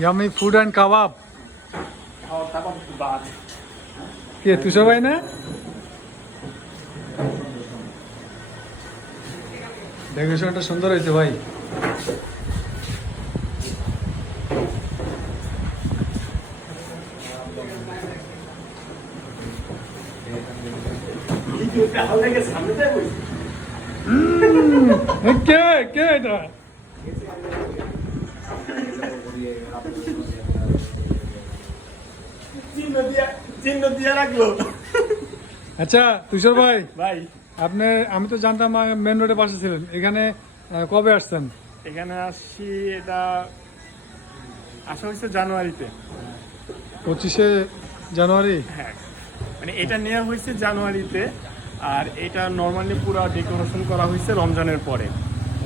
Yummy food and কাবাব। কে তুষার ভাই না? ডেকোরেশনটা সুন্দর হয়েছে ভাই। কে কে এটা? আচ্ছা তুষার ভাই, আপনি আমি তো জানতাম মেন রোডের পাশে ছিলেন, এখানে কবে আসছেন? এখানে আসছি, এটা আসা হয়েছে জানুয়ারিতে। 25শে জানুয়ারি? হ্যাঁ, মানে এটা নেওয়া হয়েছে জানুয়ারিতে, আর এটা নর্মালি পুরো ডেকোরেশন করা হয়েছে রমজানের পরে।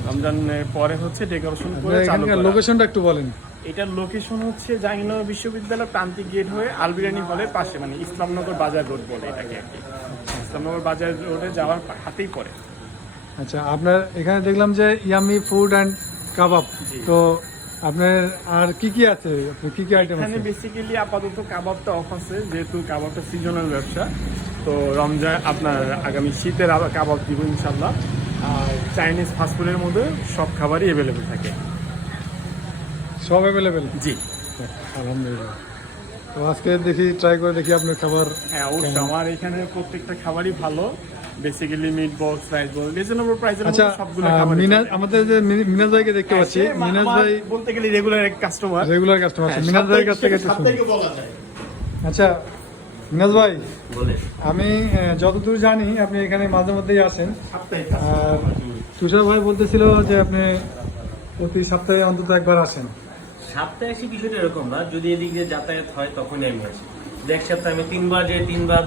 রমজানের পরে হচ্ছে ডেকোরেশন করে চালু করা। লোকেশনটা একটু বলেন। এটার লোকেশন হচ্ছে জাহাঙ্গীরনগর বিশ্ববিদ্যালয় প্রান্তিক গেট হয়ে আলবিরানি হলের পাশে, মানে ইসলামনগর বাজার রোড বলে এটাকে আর কি। ইসলামনগর বাজার রোডে যাওয়ার হাতেই পড়ে। আচ্ছা, আপনার এখানে দেখলাম যে ইয়ামি ফুড অ্যান্ড কাবাব, তো আপনার আর কি কি আছে, কি কি আইটেম এখানে আছে? বেসিক্যালি আপাতত কাবাবটা অফ আছে, যেহেতু কাবাবটা সিজনাল ব্যবসা। তো রমজান আপনার আগামী শীতের কাবাব দিব ইনশাল্লাহ। আর চাইনিজ ফাস্টফুডের মধ্যে সব খাবারই অ্যাভেলেবেল থাকে। সব অ্যাভেলেবেল? জি, আলহামদুলিল্লাহ। তো আজকে দেখি, ট্রাই করে দেখি আপনার খাবার। হ্যাঁ অবশ্যই, আমার এখানে প্রত্যেকটা খাবারই ভালো। বেসিক্যালি মিট বল, ফ্রাইড বল, রিজনেবল প্রাইসের আচ্ছা, মধ্যে সবগুলো খাবার। আমাদের যে মিনাজ ভাইকে দেখতে পাচ্ছি, মিনাজ ভাই বলতে গেলে রেগুলার এক কাস্টমার। Regular customer. মিনাজ ভাইয়ের কাছ থেকে একটু শুনি। আচ্ছা মিনাজ ভাই, আমি যতদূর জানি আপনি এখানে মাঝে মধ্যেই আসেন, আর তুষার ভাই বলতেছিল যে আপনি প্রতি সপ্তাহে অন্তত একবার আসেন। সপ্তাহে আসি বিষয়টা এরকম না, যদি এদিক দিয়ে যাতায়াত হয় তখনই আমি আসি। এক সপ্তাহে আমি 3 বার যাই, 3 বার,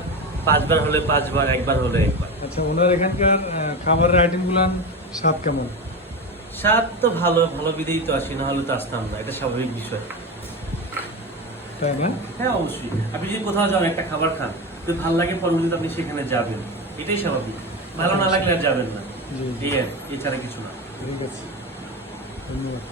5 বার হলে 5 বার, একবার হলে একবার। আচ্ছা, ওনার এখানকার খাবারের আইটেমগুলান স্বাদ কেমন? স্বাদ তো ভালো, ভালো বিদেই তো আসি, না হলে তো আসতাম না, এটা স্বাভাবিক বিষয়। তাই না? হ্যাঁ অবশ্যই, আপনি যদি কোথাও যান একটা খাবার খান, তো ভালো লাগে, পরবর্তীতে আপনি সেখানে যাবেন, এটাই স্বাভাবিক। ভালো না লাগলে আর যাবেন না, জি, এই আর, এছাড়া কিছু না। ঠিক আছে, ধন্যবাদ।